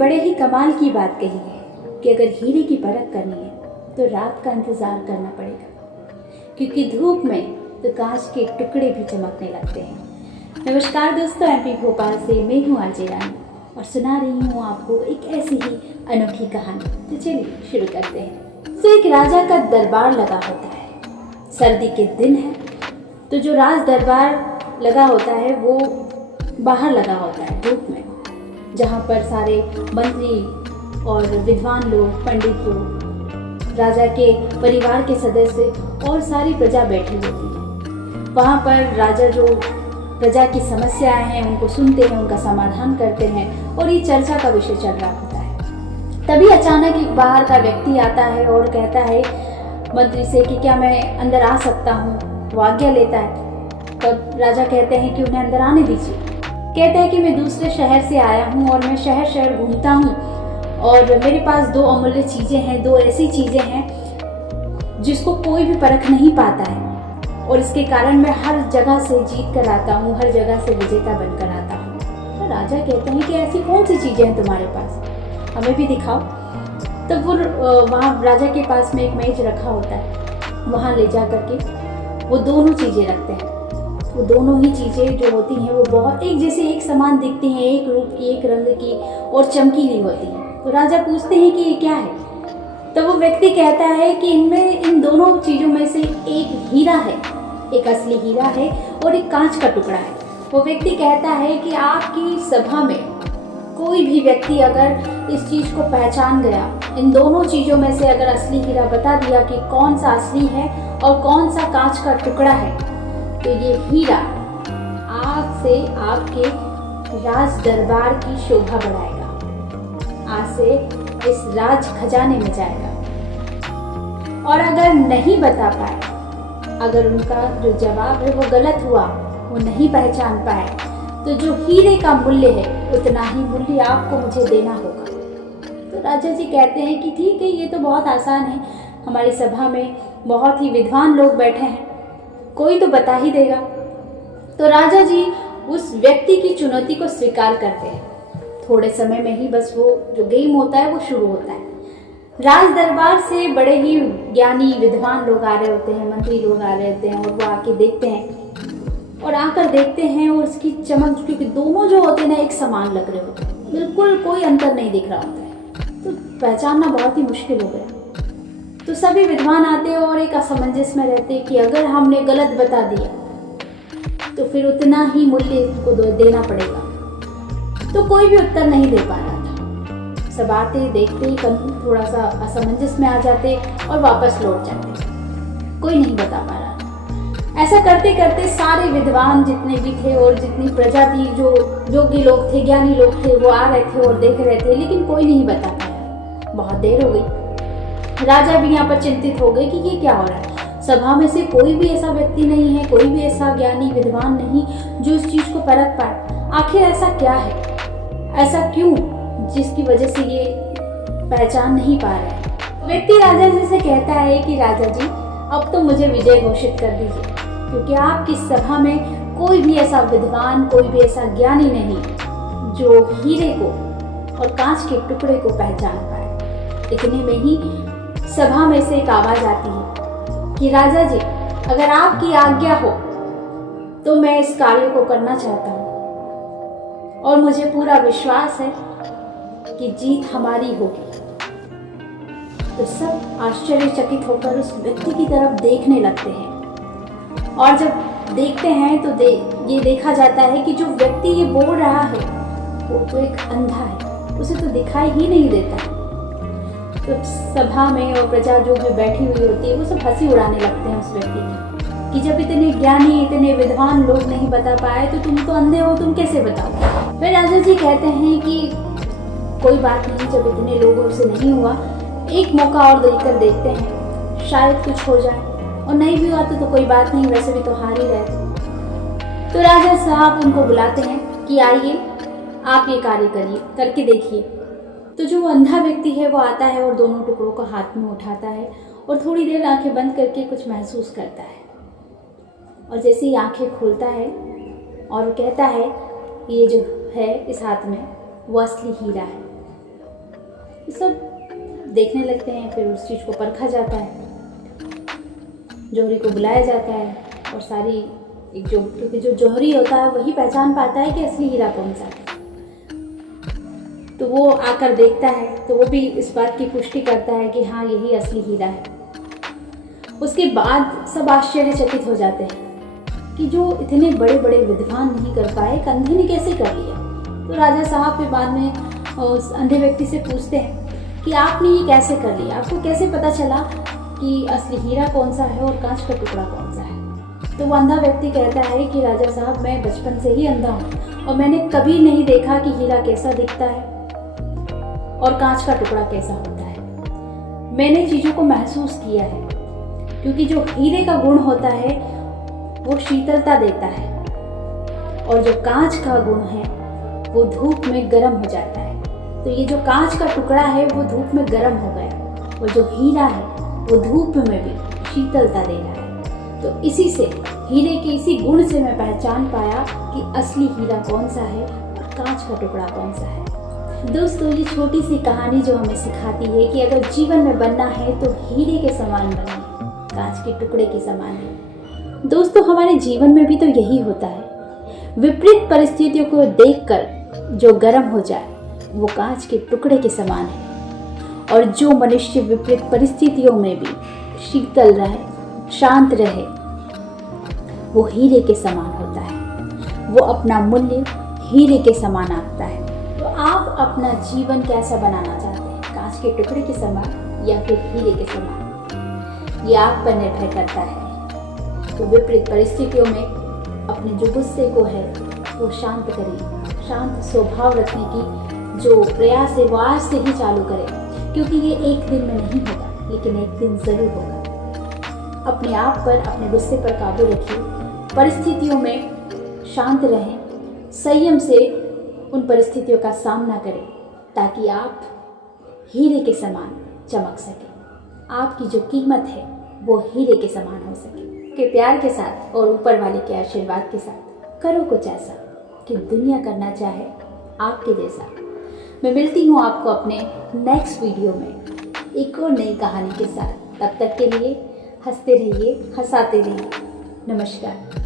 बड़े ही कमाल की बात कही है कि अगर हीरे की परख करनी है तो रात का इंतज़ार करना पड़ेगा, क्योंकि धूप में तो कांच के टुकड़े भी चमकने लगते हैं। नमस्कार दोस्तों, एमपी भोपाल से मैं हूँ आरजे रानी और सुना रही हूँ आपको एक ऐसी ही अनोखी कहानी। तो चलिए शुरू करते हैं। तो एक राजा का दरबार लगा होता है। सर्दी के दिन है तो जो राज दरबार लगा होता है वो बाहर लगा होता है धूप में, जहाँ पर सारे मंत्री और विद्वान लोग, पंडित लोग, राजा के परिवार के सदस्य और सारी प्रजा बैठी होती है। वहाँ पर राजा जो प्रजा की समस्याएं हैं उनको सुनते हैं, उनका समाधान करते हैं और ये चर्चा का विषय चल रहा होता है। तभी अचानक एक बाहर का व्यक्ति आता है और कहता है मंत्री से कि क्या मैं अंदर आ सकता हूँ। वो आज्ञा लेता है। तब राजा कहते हैं कि उन्हें अंदर आने दीजिए। कहते हैं कि मैं दूसरे शहर से आया हूँ और मैं शहर शहर घूमता हूँ और मेरे पास दो अमूल्य चीज़ें हैं, दो ऐसी चीज़ें हैं जिसको कोई भी परख नहीं पाता है और इसके कारण मैं हर जगह से जीत कर आता हूँ, हर जगह से विजेता बनकर आता हूँ। तो राजा कहते हैं कि ऐसी कौन सी चीज़ें हैं तुम्हारे पास, हमें भी दिखाओ। तब वो वहाँ राजा के पास में एक मेज रखा होता है, वहाँ ले जा करके वो दोनों चीज़ें रखते हैं। वो दोनों ही चीज़ें जो होती हैं वो बहुत एक जैसे एक समान दिखती हैं, एक रूप की, एक रंग की और चमकीली होती हैं। तो राजा पूछते हैं कि ये क्या है। तो वो व्यक्ति कहता है कि इन दोनों चीज़ों में से एक हीरा है, एक असली हीरा है और एक कांच का टुकड़ा है। वो व्यक्ति कहता है कि आपकी सभा में कोई भी व्यक्ति अगर इस चीज़ को पहचान गया, इन दोनों चीज़ों में से अगर असली हीरा बता दिया कि कौन सा असली है और कौन सा कांच का टुकड़ा है, तो ये हीरा आज से आपके राज दरबार की शोभा बढ़ाएगा, आज से इस राज खजाने में जाएगा। और अगर नहीं बता पाए, अगर उनका जो जवाब है वो गलत हुआ, वो नहीं पहचान पाए, तो जो हीरे का मूल्य है उतना ही मूल्य आपको मुझे देना होगा। तो राजा जी कहते हैं कि ठीक है, ये तो बहुत आसान है, हमारी सभा में बहुत ही विद्वान लोग बैठे हैं, कोई तो बता ही देगा। तो राजा जी उस व्यक्ति की चुनौती को स्वीकार करते हैं। थोड़े समय में ही बस वो जो गेम होता है वो शुरू होता है। राज दरबार से बड़े ही ज्ञानी विद्वान लोग आ रहे होते हैं, मंत्री लोग आ रहे होते हैं और वो आके देखते हैं और आकर देखते हैं और उसकी चमक, क्योंकि दोनों जो होते हैं ना एक समान लग रहे होते हैं, बिल्कुल कोई अंतर नहीं दिख रहा होता है, तो पहचानना बहुत ही मुश्किल हो गया। तो सभी विद्वान आते हैं और एक असमंजस में रहते हैं कि अगर हमने गलत बता दिया तो फिर उतना ही मूल्य को देना पड़ेगा। तो कोई भी उत्तर नहीं दे पा रहा था। सब आते देखते ही थोड़ा सा असमंजस में आ जाते और वापस लौट जाते, कोई नहीं बता पा रहा था। ऐसा करते करते सारे विद्वान जितने भी थे और जितनी प्रजा थी, जो योग्य लोग थे, ज्ञानी लोग थे, वो आ रहे थे और देख रहे थे, लेकिन कोई नहीं बता पाया। बहुत देर हो गई। राजा भी यहाँ पर चिंतित हो गए कि ये क्या हो रहा है। सभा में से कोई भी ऐसा व्यक्ति नहीं है, कोई भी ऐसा ज्ञानी विद्वान नहीं जो इस चीज को परख पाए। आखिर ऐसा क्या है, ऐसा क्यों, जिसकी वजह से ये पहचान नहीं पा रहे हैं। व्यक्ति राजा जी से कहता है कि राजा जी, अब तो मुझे विजय घोषित कर दीजिए, क्योंकि आपकी सभा में कोई भी ऐसा विद्वान, कोई भी ऐसा ज्ञानी नहीं जो हीरे को और कांच के टुकड़े को पहचान पाए। इतने में ही सभा में से एक आवाज आती है कि राजा जी, अगर आपकी आज्ञा हो तो मैं इस कार्य को करना चाहता हूँ और मुझे पूरा विश्वास है कि जीत हमारी होगी। तो सब आश्चर्यचकित होकर उस व्यक्ति की तरफ देखने लगते हैं और जब देखते हैं तो ये देखा जाता है कि जो व्यक्ति ये बोल रहा है वो तो एक अंधा है, उसे तो दिखाई ही नहीं देता। तो सभा में और प्रजा जो भी बैठी हुई होती है वो सब हंसी उड़ाने लगते हैं उस व्यक्ति की कि जब इतने ज्ञानी, इतने विद्वान लोग नहीं बता पाए तो तुम तो अंधे हो, तुम कैसे बताओ। फिर राजा जी कहते हैं कि कोई बात नहीं, जब इतने लोगों से नहीं हुआ, एक मौका और देकर देखते हैं, शायद कुछ हो जाए, और नहीं भी हुआ तो कोई बात नहीं, वैसे भी तो हार ही रहते। तो राजा साहब उनको बुलाते हैं कि आइए आप ये कार्य करिए, करके देखिए। तो जो अंधा व्यक्ति है वो आता है और दोनों टुकड़ों को हाथ में उठाता है और थोड़ी देर आंखें बंद करके कुछ महसूस करता है और जैसे ही आंखें खोलता है और वो कहता है कि ये जो है इस हाथ में वो असली हीरा है। ये सब देखने लगते हैं। फिर उस चीज़ को परखा जाता है, जौहरी को बुलाया जाता है और सारी एक जो, क्योंकि जो जौहरी होता है वही पहचान पाता है कि असली हीरा कौन सा है। तो वो आकर देखता है तो वो भी इस बात की पुष्टि करता है कि हाँ यही असली हीरा है। उसके बाद सब आश्चर्यचकित हो जाते हैं कि जो इतने बड़े बड़े विद्वान नहीं कर पाए, एक अंधे ने कैसे कर लिया। तो राजा साहब फिर बाद में उस अंधे व्यक्ति से पूछते हैं कि आपने ये कैसे कर लिया, आपको कैसे पता चला कि असली हीरा कौन सा है और कांच का टुकड़ा कौन सा है। तो वो अंधा व्यक्ति कहता है कि राजा साहब मैं बचपन से ही अंधा हूँ और मैंने कभी नहीं देखा कि हीरा कैसा दिखता है और कांच का टुकड़ा कैसा होता है। मैंने चीज़ों को महसूस किया है, क्योंकि जो हीरे का गुण होता है वो शीतलता देता है और जो कांच का गुण है वो धूप में गर्म हो जाता है। तो ये जो कांच का टुकड़ा है वो धूप में गर्म हो गया और जो हीरा है वो धूप में भी शीतलता दे रहा है। तो इसी से हीरे के इसी गुण से मैं पहचान पाया कि असली हीरा कौन सा है और कांच का टुकड़ा कौन सा है। दोस्तों ये छोटी सी कहानी जो हमें सिखाती है कि अगर जीवन में बनना है तो हीरे के समान बने, कांच के टुकड़े के समान है। दोस्तों हमारे जीवन में भी तो यही होता है। विपरीत परिस्थितियों को देखकर जो गर्म हो जाए वो कांच के टुकड़े के समान है और जो मनुष्य विपरीत परिस्थितियों में भी शीतल रहे, शांत रहे, वो हीरे के समान होता है। वो अपना मूल्य हीरे के समान आंकता है। तो आप अपना जीवन कैसा बनाना चाहते हैं, कांच के टुकड़े के समान या फिर हीरे के समान, ये आप पर निर्भर करता है। तो विपरीत परिस्थितियों में अपने जो गुस्से को है वो शांत करिए। शांत स्वभाव रखने की जो प्रयास है वो आज से ही चालू करें, क्योंकि ये एक दिन में नहीं होगा लेकिन एक दिन ज़रूर होगा। अपने आप पर, अपने गुस्से पर काबू रखिए, परिस्थितियों में शांत रहें, संयम से उन परिस्थितियों का सामना करें ताकि आप हीरे के समान चमक सकें। आपकी जो कीमत है वो हीरे के समान हो सके। के प्यार के साथ और ऊपर वाले के आशीर्वाद के साथ करो कुछ ऐसा कि दुनिया करना चाहे आपके जैसा। मैं मिलती हूँ आपको अपने नेक्स्ट वीडियो में एक और नई कहानी के साथ। तब तक के लिए हंसते रहिए, हंसाते रहिए। नमस्कार।